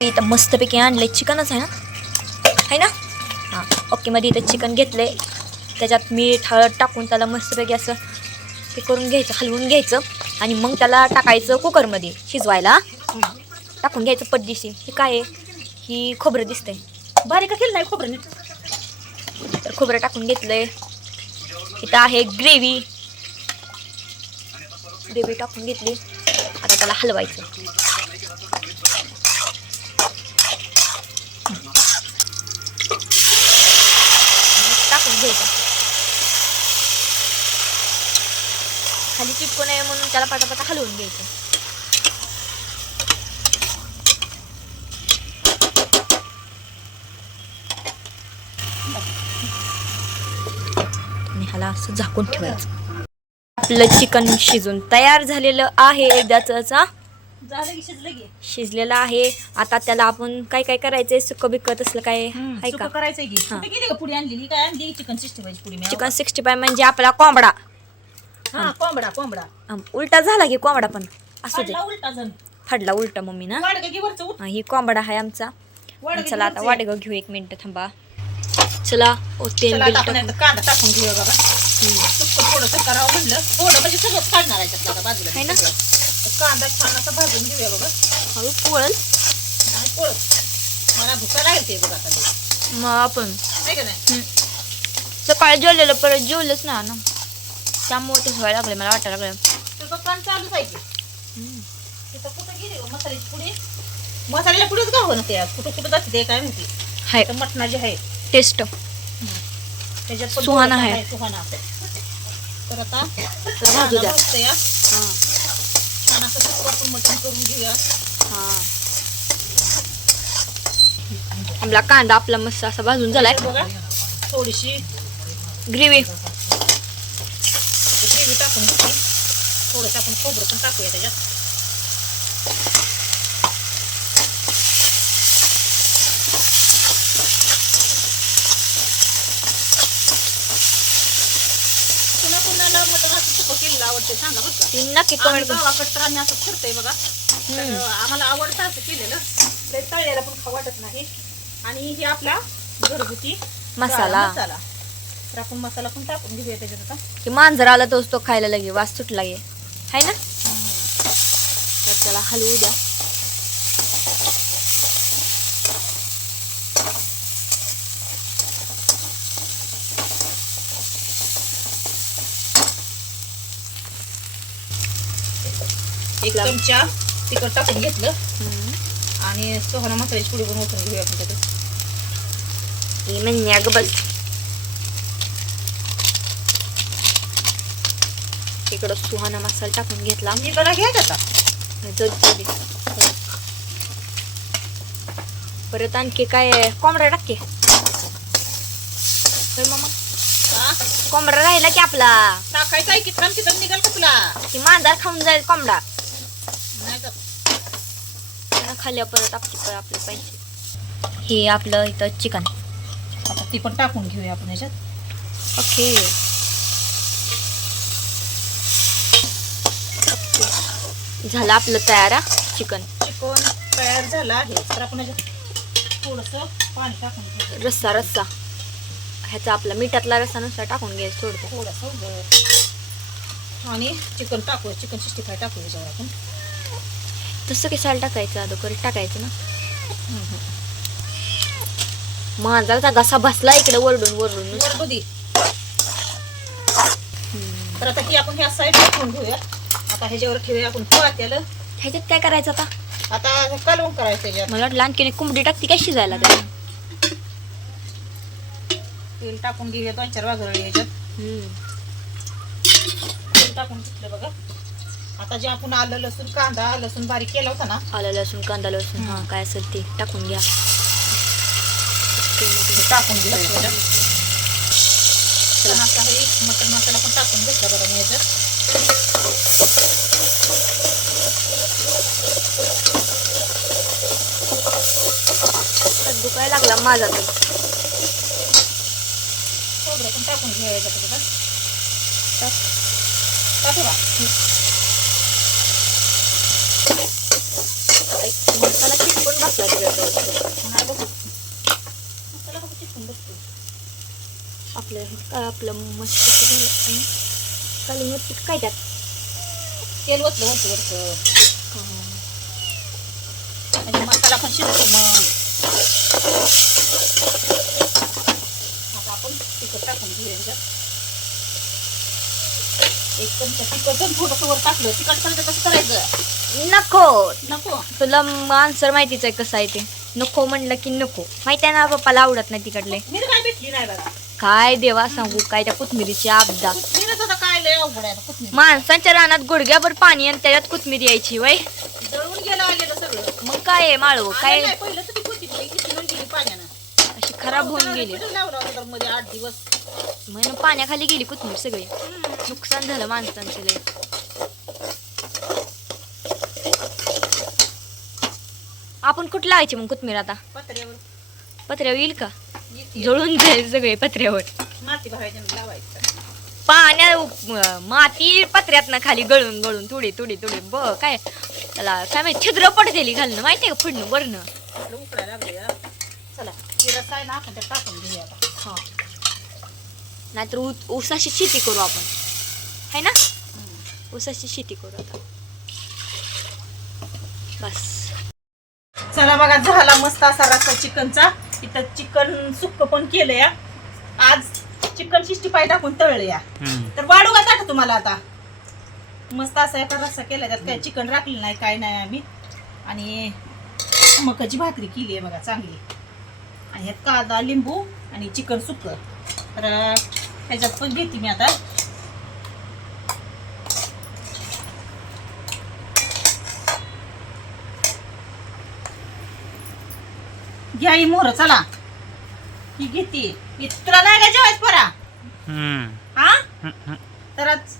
इथं मस्तपैकी आणलं आहे चिकनच आहे ना आहे ना हां ओके मध्ये इथं चिकन घेतलंय त्याच्यात मीठ हळद टाकून त्याला मस्तपैकी असं ते करून घ्यायचं हलवून घ्यायचं आणि मग त्याला टाकायचं कुकरमध्ये शिजवायला टाकून घ्यायचं पड्डीशी हे काय आहे ही खोबरं दिसतंय बारीक केलं नाही खोबरं नीट तर खोबरं टाकून घेतलंय इथं आहे ग्रेव्ही ग्रेव्ही टाकून घेतली आता त्याला हलवायचं टाकून घ्यायचं खाली चिटकू नये म्हणून त्याला पटापटा हलवून घ्यायचं. ह्याला असं झाकून ठेवायचं. आपलं चिकन शिजून तयार झालेलं आहे एकदाच शिजलेलं आहे. आता त्याला आपण काय काय करायचंय? सुकं बिकत असलं काय आहे का? चिकन सिक्स्टी फाय म्हणजे आपला कोंबडा. हा कोंबडा कोंबडा. उलटा झाला की कोंबडा पण? असू दे. फाडला उलटा जण. फाडला उलटा मम्मी ना? वाडगा की वरचं उठ. हा, ही कोंबडा आहे आमचा. वाडगा चला आता वरचं. वाटेगाव घेऊ एक मिनिट थांबा. चला ओ तेल चला बिल आता आपण टाकू. एकदा कांदा टाकून घेऊया सुक्क थोडंसं करावं म्हणलं. थोडं म्हणजे सगळं काढणार आहे त्यातलं आता बाजूला. आहे ना? सगळं. तर कांदा छान असा भाजून घेऊया बघा हळू पोळल आणि पोळत मला भुका लागते बघा आता लई. मग आपण. आहे का नाही? सकाळी जेवलेलं परत जेवलंच ना ना. त्यामुळे ते व्हायला लागले मला वाटायला लागलं. तुझं चालूच आहे की. तिथं कुठं गेली गं? मसाल्याची पुडी? मसाल्याच्या पुढेच त्या कुठं कुठं जाते ते काय माहिती? हाय. तर मटणाची आहे. टेस्ट. त्याच्यात पण सुहाना आहे. सुहाना. तर आता भाजू द्या. भाजतं या. छान असं सुकं आपण मटण करून घेऊया. आपला कांदा आपला मस्त असा भाजून झालाय. थोडीशी ग्रेव्ही. ग्रेव्ही टाकून घेतली थोडंसं आपण खोबरं पण टाकूया त्याच्यात. पुन्हा पुन्हा मटण असं सुकं केलेलं आवडते सांगा बरं का. ती नक्की आम्ही कमेंट करून गावाकडं तर आम्ही असं करतोय बघा. तर आम्हाला आवडतं असं केलेलं. ते तळलेलं पण खाऊ वाटत नाही. आणि हे आपला घरगुती मसाला. मसाला. तर आपण मसाला पण टाकून घेऊया त्याच्यात आता. की मांजर आला तोच तो खायला लगे वास सुटला गे. हाय ना? तर त्याला हलवू द्या. एक चमचा तिखट टाकून घेतलं. आणि सोहना मसाल्याची पुडी पण ओतून घेऊया आपण त्याच्यात. ही म्हणजे बस. इकडं सुहाना मसाला टाकून घेतला. मी बघा घ्या दे. परत आणखी काय कोंबडा टाके मग हा? कोंबडा राहिला की आपला. टाकायचं की? थांब तिथं निघाल का तुला? की मांजर खाऊन जाईल कोंबडा. खाल्ल्या परत आपली आपले पैसे. हे आपलं इथं चिकन. आता ती पण टाकून घेऊया आपण याच्यात. ओके. झालं आपलं तयार चिकन. चिकन तयार झालं आहे. तर आपण थोडंसं पाणी टाकून रस्सा रस्सा. ह्याचा आपला मिठातला रस्सा नुसता टाकून घ्यायचं थोडं थोडंसं वर. आणि चिकन टाकू चिकन सिक्स्टी फाय टाकू याच्यावर आपण. तसं कशाला टाकायचं अगोदर टाकायचं ना? माझा घसा बसला इकडे वरडून वरडून. तर आता ही आपण ह्या साईड ठेवून घेऊया. आता ह्याच्यावर ठेवूया आपण त्याला. ह्याच्यात काय करायचं आता? आता कालवून करायचं त्याच्यात मला वाटलं आणखीन कोंबडी टाकती काय शिजायला त्याला? तेल टाकून घेऊया दोन चार वाजवळ याच्यात हम्म. तेल टाकून घेतलं बघा. आता जे आपण आलं लसूण कांदा लसूण बारीक केला होता ना? आलं लसूण कांदा लसूण. हा काय असेल ते टाकून घ्या. ते टाकून घेऊया याच्यात चला आता हे मटन मसाला पण टाकून घेतला बघा मी याच्यात दुखायला लागला माझा तर खोबरं पण टाकून घेऊया याच्यात टाक. टाकू का मसाला चिटकून बसला मसाला बघू आपलं आपलं मस्त काली मिरची काय त्यात? तेल ओतलं वरचं वरचं आणि मसाला पण शिजतो मग. आता आपण तिखट टाकून घेऊया ह्याच्यात. एक चमचा तिखट आणि थोडंसं वर टाकलं. तिखट कसं करायचं? नको. नको? तुला आन्सर माहितीच आहे कसं आहे ते. नको म्हणलं की नको. माहिती आहे ना पप्पाला आवडत नाही तिकडले काय भेटली नाही बघा. काय देवा सांगू काय त्या कोथमिरीची आपदा लय अवघड आहे आता कोथिंबीर. माणसांच्या रानात गुडघ्याभर पाणी आणि त्याच्यात कोथमिरी यायची वय. जळून गेलं आलेलं सगळं. मग काय आहे माळव? काय? आलेलं आहे, पहिलं तर ती कोथिंबीर इतकी चिरून गेली पाण्यानं. अशी खराब होऊन गेली. कुठं लावलं होतं तर मध्ये आठ दिवस? म्हणून पाण्याखाली गेली कोथमीर सगळी. नुकसान झालं माणसांचं लय. आपण कुठं लावायची मग कोथमीर आता? पत्र्यावर. पत्र्यावर येईल का? येते. जळून जाईल सगळे पत्र्यावर. माती भरायची आणि लावायचं. पाण्या माती पत्र्यात खाली गळून गळून थोडी थोडी थोडी ब काय त्याला काय माहिती छिद्र पडतेली घालणं. माहितीये का फडणं उकडायला लागलं या. चला ना आपण त्यात टाकून घेऊया आता. हा. नाहीतर ऊसाची शेती करू आपण. है ना? ऊसाची शेती करू आता. बस. चला बघा झाला मस्त असा रस्सा चिकनचा. इथं चिकन सुक्क पण केलं या आज चिकन शिष्टी पाय टाकून तळले या. तर वाढू का ताट तुम्हाला आता? मस्त असा एका रस्सा केला त्यात काय चिकन राखलं नाही काय नाही आम्ही. आणि मकाची भाकरी केली आहे बघा चांगली. आणि ह्यात कांदा लिंबू आणि चिकन सुक्क तर ह्याच्यात पण घेते मी आता. घ्या मोहर चला. ही घेते. तुला नाही का जेवायच परा? हा? तर आज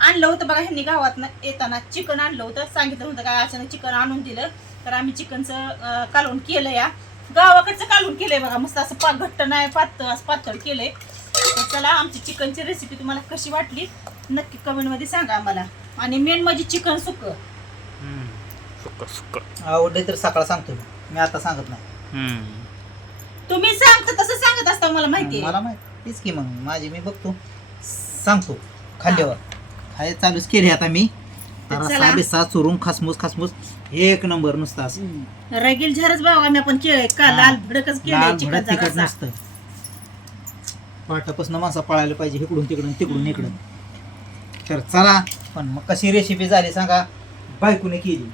आणलं होतं बघा ह्यांनी गावात येताना चिकन आणलं होतं. सांगितलं होतं काय अचानक चिकन आणून दिलं. तर आम्ही चिकनचं अं, कालवण केलं या. गावाकडचं कालवण केलंय बघा. मस्त असं पा घट्ट नाही पातळ असं पातळ केलंय. तर चला आमची चिकनची रेसिपी तुम्हाला कशी वाटली नक्की कमेंटमध्ये सांगा आम्हाला. आणि मेन म्हणजे चिकन सुक. सुक्क सुक्क आवडले तर सकाळ सांगतो मी. मी आता सांगत नाही. तुम्ही सांगता तसं सांगत असता मला माहिती मला माहिती. तीच की मग माझी मी बघतो. सांगतो खाल्ल्यावर. खाय चालूच केली आता मी. चला. बिस्सा चुरून खसमुस खसमुस. एक नंबर नुसतं. असं रगील झरच बाबा आपण केलंय. का? हा. लाल भडकच केलंय लाल भडक तिखट रस्सा. नसतं. पाटापासून माणसा पळायला पाहिजे इकडून तिकडून तिकडून इकडून तर चला. पण मग कशी रेसिपी झाली सांगा. बायकोने केली.